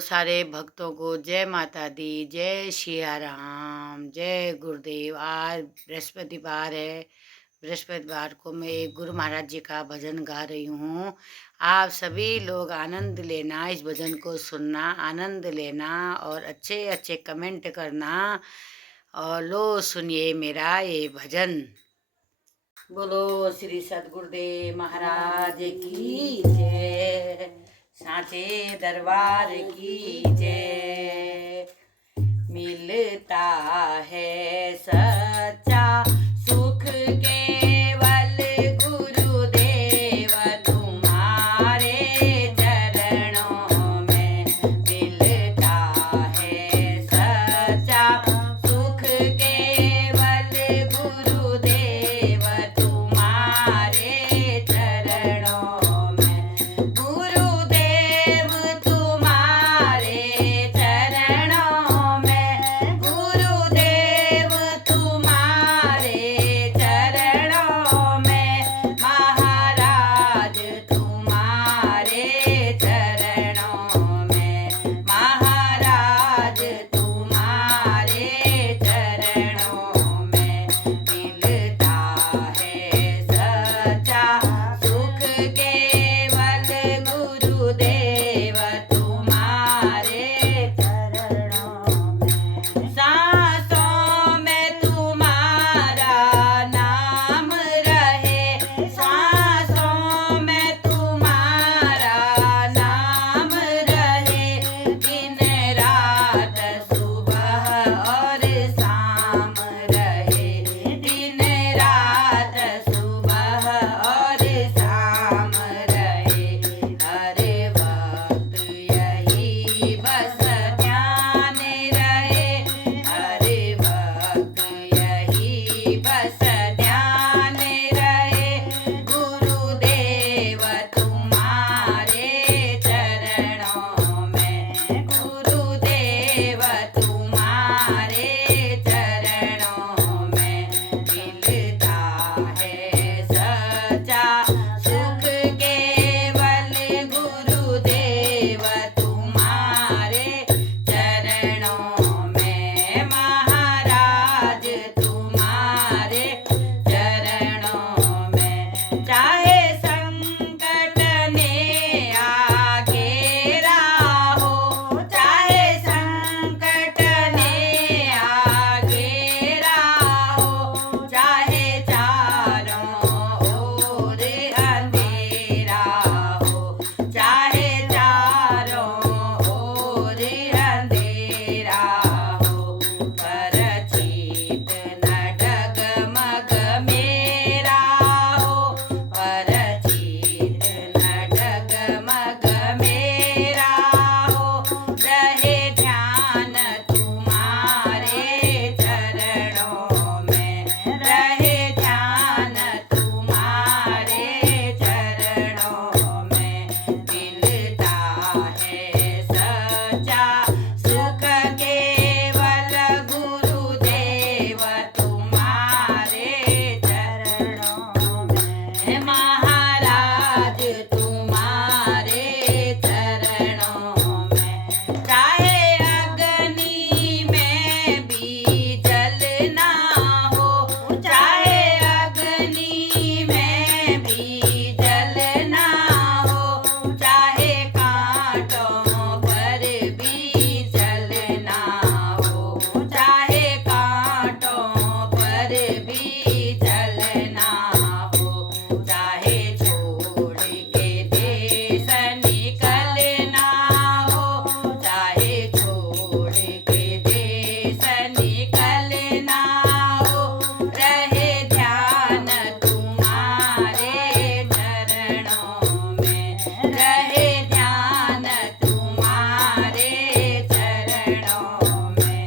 सारे भक्तों को जय माता दी, जय सिया राम, जय गुरुदेव। आज बृहस्पतिवार है। बृहस्पतिवार को मैं एक गुरु महाराज जी का भजन गा रही हूँ। आप सभी लोग आनंद लेना, इस भजन को सुनना, आनंद लेना और अच्छे अच्छे कमेंट करना। और लो सुनिए मेरा ये भजन। बोलो श्री सतगुरुदेव महाराज की जय, सांचे दरबार की जय। मिलता है सच्चा सुख केवल गुरुदेव तुम्हारे चरणों में। मिलता है सच्चा सुख केवल गुरुदेव तुम्हारे चरणों में। गुरुदेव तुम्हारे चरणों में, गुरुदेव तुम्हारे चरणों में, महाराज तुम्हारे चरणों में, महाराज तुम्हारे चरणों में। मिलता है सच्चा सुख केवल गुरुदेव तुम्हारे चरणों में। सांसों में तुम्हारा नाम रहे, सांसों में तुम्हारा नाम रहे। दिन रात सुबह और शाम रहे, दिन रात सुबह और शाम रहे। हर वक्त यही बस ध्यान रहे, हर वक्त यही बस ध्यान रहे। गुरुदेव तुम्हारे चरणों में, गुरुदेव तुम्हारे चरणों में। मिलता है सच्चा सुख केवल गुरुदेव तुम्हारे चरणों में, महाराज तुम्हारे चरणों में। चाहे संकट ने आ घेरा हो, चाहे संकट ने आ घेरा हो, चाहे चारों ओर अंधेरा हो, चाहे चारों ओर अंधेरा हो। परचित न डगमग मेरा हो, परचित न डगमग मेरा हो। रहे ध्यान तुम्हारे चरणों में, रहे ध्यान तुम्हारे चरणों में। मिलता है सच्चा सुख केवल गुरुदेव तुम्हारे चरणों में, महाराज तुम्हारे चरणों में। चाहे अग्नि में भी जलना हो, चाहे अग्नि में भी जलना हो, चाहे कांटों पर भी चलना हो, चाहे कांटों पर भी चलना हो। चाहे छोड़ के देश निकलना हो, चाहे छोड़ के देश निकलना हो। रहे ध्यान तुम्हारे चरणों में, रहे ध्यान तुम्हारे चरणों में।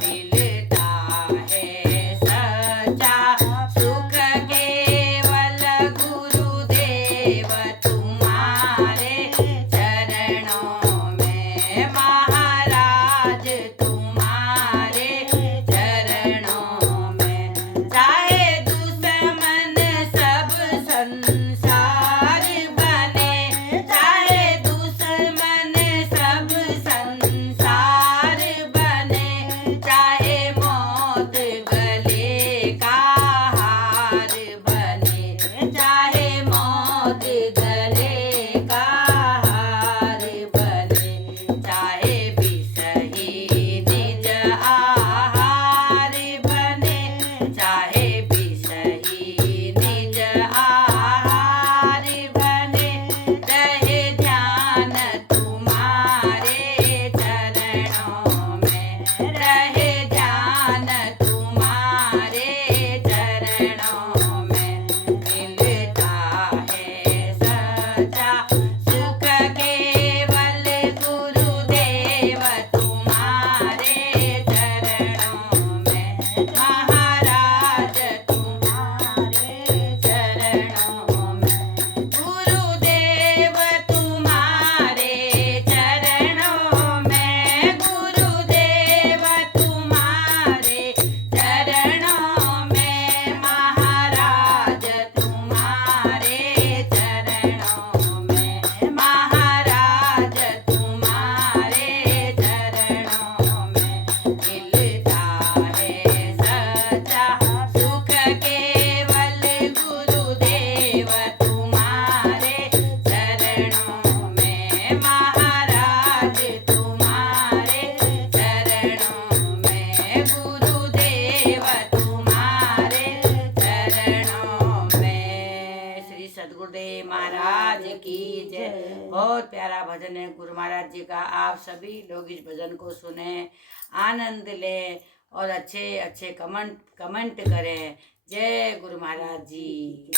मिलता है सच्चा सुख केवल गुरुदेव तुम्हारे चरणों में, महाराज तुम्हारे चरणों में। चाहे दुश्मन सब संसार बने, चाहे दुश्मन सब संसार महाराज तुम्हारे चरणों में, गुरुदेव तुम्हारे चरणों में। श्री सद्गुरुदेव महाराज की जय। बहुत प्यारा भजन है गुरु महाराज जी का। आप सभी लोग इस भजन को सुने, आनंद लें और अच्छे अच्छे कमेंट करें। जय गुरु महाराज जी।